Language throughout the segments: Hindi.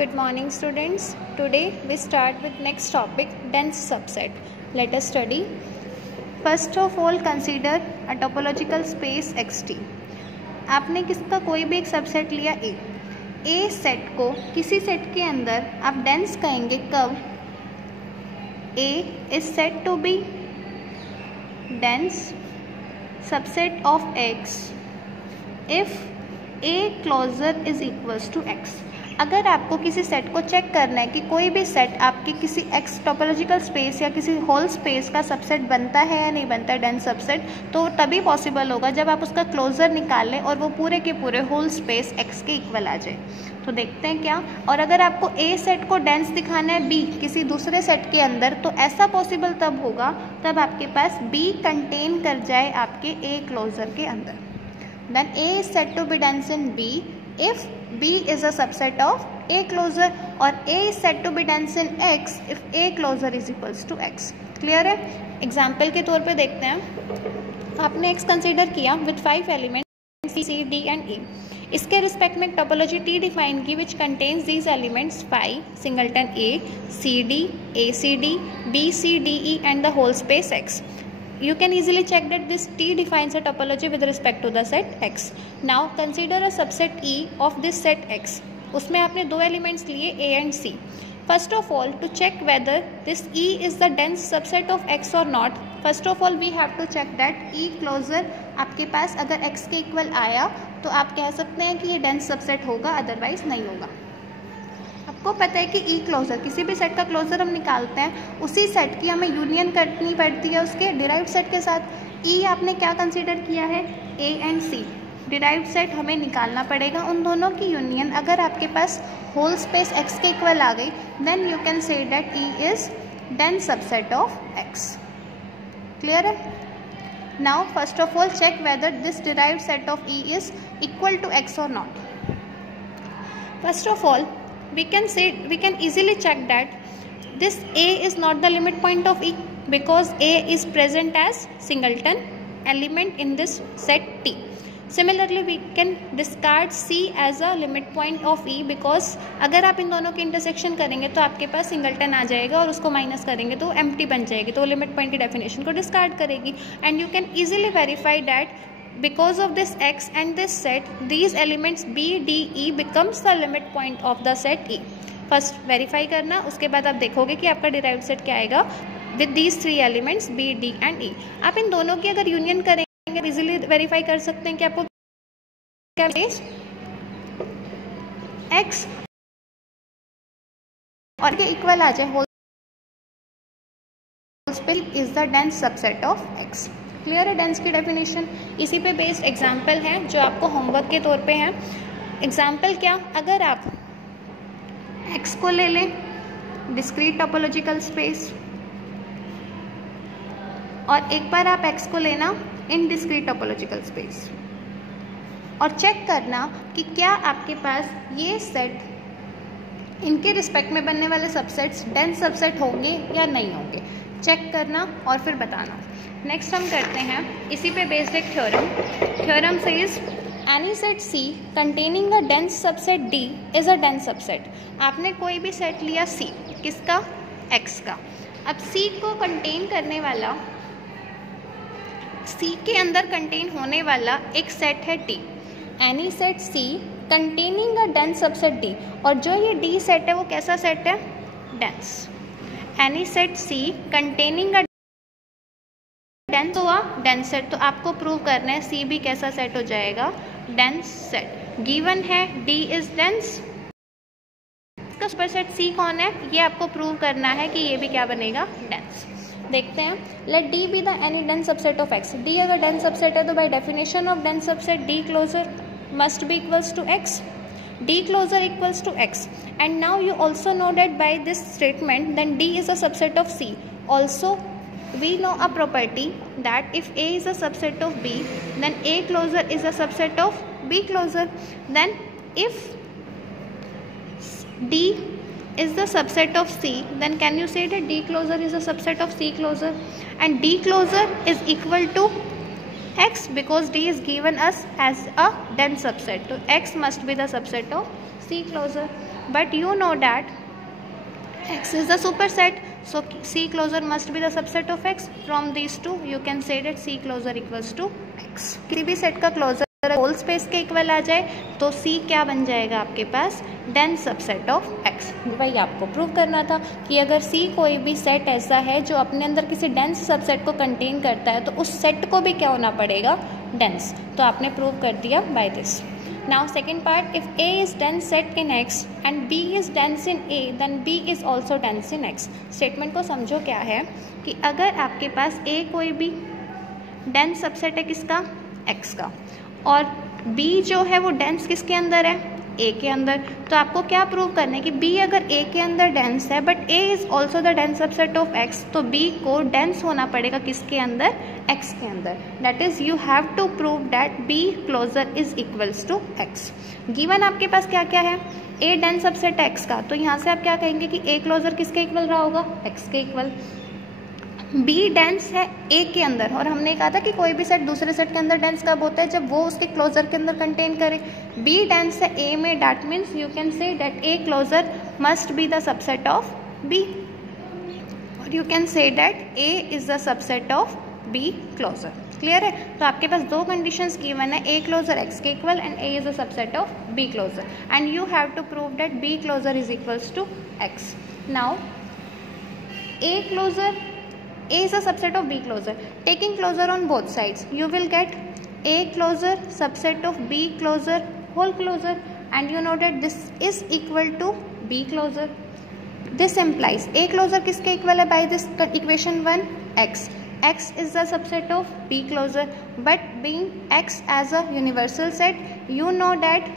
Good morning students. Today we start with next topic, dense subset. Let us study. First of all consider a topological space XT. आपने किसका कोई भी एक सबसेट लिया A सेट को किसी सेट के अंदर आप डेंस कहेंगे कब A is said to be dense subset of X if A closure is equals to X. अगर आपको किसी सेट को चेक करना है कि कोई भी सेट आपके किसी एक्स टोपोलॉजिकल स्पेस या किसी होल स्पेस का सबसेट बनता है या नहीं बनता है डेंस सबसेट, तो तभी पॉसिबल होगा जब आप उसका क्लोजर निकाल लें और वो पूरे के पूरे होल स्पेस एक्स के इक्वल आ जाए। तो देखते हैं क्या। और अगर आपको ए सेट को डेंस दिखाना है बी किसी दूसरे सेट के अंदर, तो ऐसा पॉसिबल तब होगा तब आपके पास बी कंटेन कर जाए आपके ए क्लोजर के अंदर। Then A is said to be dense in B if B is a subset of A closure और A is said to be dense in X if A closure is equals to X. Clear है? एग्जाम्पल के तौर पे देखते हैं। आपने X कंसिडर किया with 5 elements C, D and E. इसके रिस्पेक्ट में एक टोपोलॉजी T डिफाइन की which contains these elements phi, singleton A, CD, ACD, BCDE and the whole space X. You can easily check that this T defines a topology with respect to the set X. Now consider a subset E of this set X. उसमें आपने दो एलिमेंट्स लिए A and C. First of all, to check whether this E is the dense subset of X or not, first of all we have to check that E closure आपके पास अगर X के इक्वल आया तो आप कह सकते हैं कि ये डेंस सबसेट होगा, अदरवाइज नहीं होगा। आपको पता है कि ई क्लोजर किसी भी सेट का क्लोजर हम निकालते हैं, उसी सेट की हमें यूनियन करनी पड़ती है उसके डिराइव्ड सेट के साथ। ई आपने क्या कंसीडर किया है A and C, derived set हमें निकालना पड़ेगा उन दोनों की यूनियन। अगर आपके पास होल स्पेस एक्स के इक्वल आ गई then you can say that E is dense subset of X. Clear है? Now first of all check whether this derived set of E is equal to X और नॉट। फर्स्ट ऑफ ऑल we can easily check that this A is not the limit point of E because A is present as singleton element in this set T. Similarly we can discard C as a limit point of E because अगर आप इन दोनों के इंटरसेक्शन करेंगे तो आपके पास सिंगलटन आ जाएगा और उसको माइनस करेंगे तो एम्प्टी बन जाएगी, तो लिमिट पॉइंट की डेफिनेशन को डिस्कार्ड करेगी। And you can easily verify that because of this X and this set, these elements B, D, E becomes the limit point of the set E. First verify करना, उसके बाद आप देखोगे कि आपका derived set क्या आएगा with these three elements B, D and E. आप इन दोनों की अगर यूनियन करेंगे इजीली वेरीफाई कर सकते हैं कि आपको क्या X और के इक्वल आ जाए, whole space is the dense subset of X। Clear है डेंस की डेफिनेशन? इसी पे बेस्ड एग्जाम्पल हैं जो आपको होमवर्क के तौर पे हैं। एग्जाम्पल क्या, अगर आप X को ले लें डिस्क्रीट टोपोलॉजिकल स्पेस और एक बार आप X को लेना इन डिस्क्रीट टोपोलॉजिकल स्पेस और चेक करना कि क्या आपके पास ये सेट इनके रिस्पेक्ट में बनने वाले सबसेट्स डेंस सबसेट होंगे या नहीं होंगे, चेक करना और फिर बताना। नेक्स्ट हम करते हैं इसी पे बेस्ड एक theorem says any set C containing a dense subset D is a dense subset. आपने कोई भी सेट लिया C, किसका? X का। अब C को कंटेन करने वाला, C के अंदर कंटेन होने वाला एक सेट है D। Any set C containing a dense subset D, और जो ये D सेट है वो कैसा सेट है? Dense. Any set C containing a dense हुआ डेंस सेट, तो आपको प्रूव करना है C भी कैसा सेट हो जाएगा? Dense set. गिवन है D इज डेंस, इसका सुपरसेट C कौन है ये आपको प्रूव करना है कि ये भी क्या बनेगा? डेंस। देखते हैं, let D be the any dense subset of X। D अगर डेंस सबसेट है तो by definition of dense subset D closure must be equals to X, D closure equals to X. And now you also know that by this statement then D is a subset of C. Also we know a property that if A is a subset of B then A closure is a subset of B closure. Then if D is the subset of C then can you say that D closure is a subset of C closure, and D closure is equal to X because D is given us as a dense subset, so X must be the subset of C closure. but you know that X is the superset, so C closure must be the subset of X. From these two you can say that C closure equals to X. किसी भी सेट का क्लोजर होल स्पेस के इक्वल आ जाए तो C क्या बन जाएगा आपके पास, डेंस सबसेट ऑफ X। भाई आपको प्रूव करना था कि अगर C कोई भी सेट ऐसा है जो अपने अंदर किसी डेंस सबसेट को कंटेन करता है तो उस सेट को भी क्या होना पड़ेगा, डेंस। तो आपने प्रूव कर दिया by this. Now second part, if A is dense set in X and B is dense in A, then B is also dense in X। Statement को समझो क्या है कि अगर आपके पास A कोई भी डेंस सबसेट है किसका, X का, और B जो है वो डेंस किसके अंदर है, A के अंदर, तो आपको क्या प्रूव करना है कि B अगर A के अंदर डेंस है but A is also the dense subset of X, तो B को डेंस होना पड़ेगा किसके अंदर, X के अंदर। That is you have to prove that B closure is equals to X। Given आपके पास क्या क्या है, A डेंस सबसेट X का, तो यहाँ से आप क्या कहेंगे कि A क्लोजर किसके इक्वल रहा होगा, X के इक्वल। B डेंस है A के अंदर, और हमने कहा था कि कोई भी सेट दूसरे सेट के अंदर डेंस कब होता है, जब वो उसके क्लोजर के अंदर कंटेन करे। B डेंस है A में, that means you can say that A closure must be the subset of B, और you can say that A is the subset of B closure. Clear है। तो आपके पास दो कंडीशंस गिवन है, A क्लोजर X के equal and A is the subset of B closure, and you have to prove that B closure is equals to X। Now A closure, A is a subset of B closure. Taking closure on both sides, you will get A closure subset of B closure whole closure, and you know that this is equal to B closure. This implies A closure किसके equal है by this equation 1, X. X is the subset of B closure, but being X as a universal set, you know that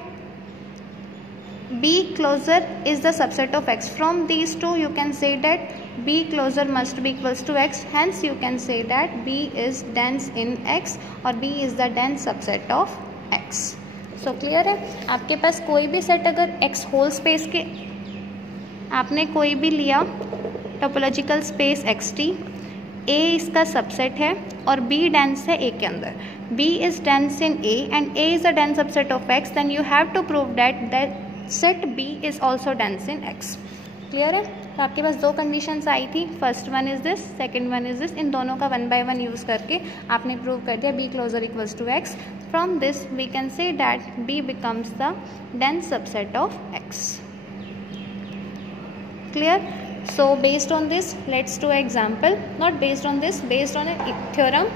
B closure is the subset of X. From these two you can say that B closure must be equals to X, hence you can say that B is dense in X और B is the dense subset of X. So clear है। आपके पास कोई भी सेट अगर X होल स्पेस के, आपने कोई भी लिया टोपोलॉजिकल स्पेस XT, A इसका सबसेट है और B डेंस है A के अंदर, B is dense in A and A is a dense subset of X, then you have to prove that set B is also dense in X। Clear है। तो आपके पास दो कंडीशंस आई थी, first one is this, second one is this. इन दोनों का वन बाय वन यूज करके आपने प्रूव कर दिया B closure equals to X। From this we can say that B becomes the dense subset of X। Clear. So based on this, let's do example. Not based on this, based on a theorem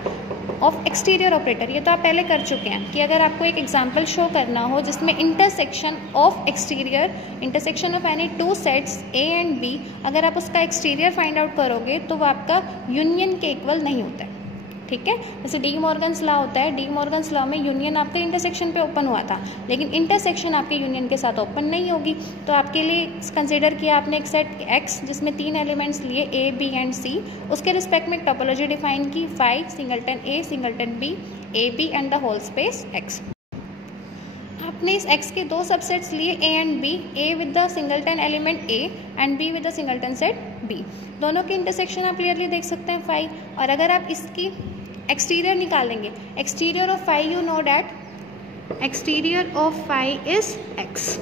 of exterior operator। ये तो आप पहले कर चुके हैं कि अगर आपको एक एग्जाम्पल शो करना हो जिसमें intersection of exterior, intersection of any two sets A and B, अगर आप उसका एक्सटीरियर फाइंड आउट करोगे तो वो आपका यूनियन के इक्वल नहीं होता है। ठीक है। जैसे डी मॉर्गन्स लॉ होता है, डी मॉर्गन्स लॉ में यूनियन आपके इंटरसेक्शन पे ओपन हुआ था, लेकिन इंटरसेक्शन आपके यूनियन के साथ ओपन नहीं होगी। तो आपके लिए कंसिडर किया आपने एक सेट X जिसमें तीन एलिमेंट्स लिए A, B एंड C, उसके रिस्पेक्ट में एक टोपोलॉजी डिफाइन की, phi singleton A singleton B, A B and the whole space X। आपने इस X के दो सबसेट्स लिए A and B, A with the singleton element A and B with the singleton set B। दोनों के इंटरसेक्शन आप क्लियरली देख सकते हैं फाई। और अगर आप इसकी एक्सटीरियर निकालेंगे, exterior of phi, you know that exterior of phi is X।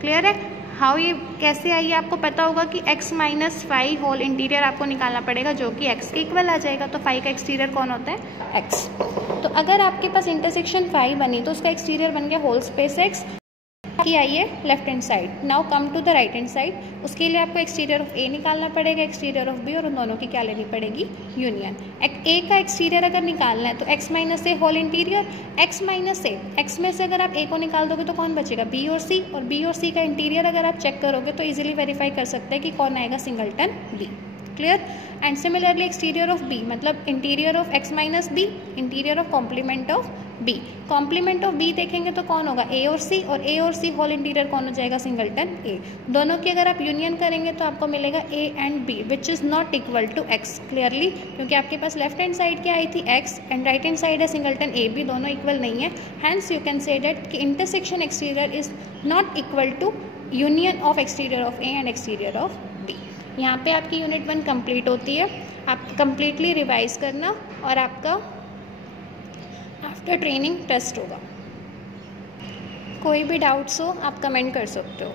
Clear है। हाउ ये कैसे आई, आपको पता होगा कि X minus phi whole interior आपको निकालना पड़ेगा जो कि X के इक्वल आ जाएगा। तो फाई का एक्सटीरियर कौन होता है, X। तो अगर आपके पास इंटरसेक्शन फाई बनी तो उसका एक्सटीरियर बन गया होल स्पेस X। की आइए left hand side, now come to the right hand side. उसके लिए आपको एक्सटीरियर ऑफ A निकालना पड़ेगा, एक्सटीरियर ऑफ B, और उन दोनों की क्या लेनी पड़ेगी, यूनियन। A का एक्सटीरियर अगर निकालना है तो X minus A whole interior, X minus A, X में से अगर आप A को निकाल दोगे तो कौन बचेगा, B और C, और B और C का इंटीरियर अगर आप चेक करोगे तो इजीली वेरीफाई कर सकते हैं कि कौन आएगा, singleton B। Clear. And similarly exterior of B मतलब interior of X minus B, interior of complement of B। Complement of B देखेंगे तो कौन होगा, A और C, और A और C होल इंटीरियर कौन हो जाएगा, सिंगलटन A। दोनों की अगर आप यूनियन करेंगे तो आपको मिलेगा A and B which is not equal to X। Clearly, क्योंकि आपके पास लेफ्ट हैंड साइड क्या आई थी, X, and right hand side है सिंगलटन A B, दोनों इक्वल नहीं है। Hence you can say that कि intersection exterior is not equal to union of exterior of A and exterior of B। यहाँ पे आपकी यूनिट 1 कंप्लीट होती है। आप कंप्लीटली रिवाइज करना और आपका आफ्टर ट्रेनिंग टेस्ट होगा। कोई भी डाउट्स हो आप कमेंट कर सकते हो।